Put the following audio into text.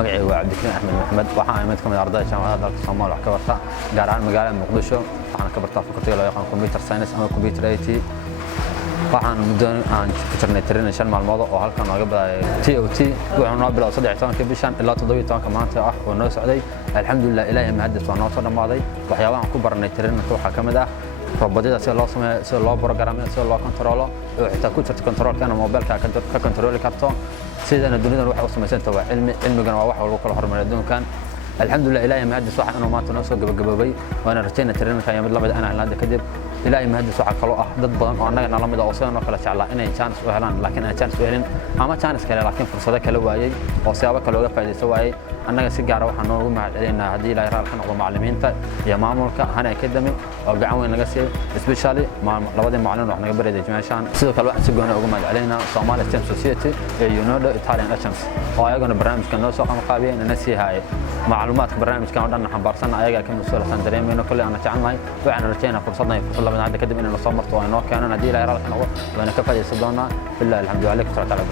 magacaygu waa Cabdikariin Axmed Maxamed waxaan mid ka mid ah ardayda jaamacadda dalka Soomaaliya wax ka barta gaar ahaan magaalada Muqdisho waxaan ka bartaa fakultiga loo yaqaan Computer Science ama Computer IT waxaan muddo aan ku jirnay training 5 maalmood oo halkan nooga bilaabay TOT waxaan noo bilaabay 13 bishan ilaa 17 maanta ah oo noo socday alxamdulillah ilaahay mahadis waa noo soo dhamaaday waxyaabaha aan ku baranay training-ka waxaa ka mid ah robotyada sida loo sameeyo sida loo programmeeyo sida loo controlo oo xitaa ku jirta controlkana mobilka ka controli karto sidana dunida waxa uu sameeyay waa cilmigan waa wax lagu kala horumariyo adduunkan alxamdulillah ilaahay mahadis waxa inuu maanta noo soo gabagabay waana rajaynaa training-ka iyo mid lamid ah aan kadib ilaahay mahadis waxa kale ah dad badan oo annaga nala mid ah oo sidoo kale jeclaa inay chance u helaan laakiin aan chance u helin ama chance kale laakiin fursado kale waayay oo siyaabo kale uga faa'iideysan waayay annaga si gaar ah waxaan noogu mahadcelinaynaa haddii ilaahay raal ka noqdo macallimiinta iyo maamulka Hana Academy oo gacan weyn naga siiyay especially labadii macallin wax naga bareeday meeshaan sidoo kale waxaan si gooni uga mahadcelinaynaa Somali STEM Society iyo UNODO Italian Agents oo ayagana barnaamijkan noo soo qabanqaabiyeen inay sii haayay macluumaadka barnaamijkan oo dhan xambaarsan ayaga ka mas'uulsan dareemayno kulli aan jecelnahay waxaan rajaynaa fursaddan labada hadda kadib inaan soo marto oo inoo keenan haddii ilaahay raal ka noqdo waana ka faa'iideysan doonaa billahi alxamdu lillahi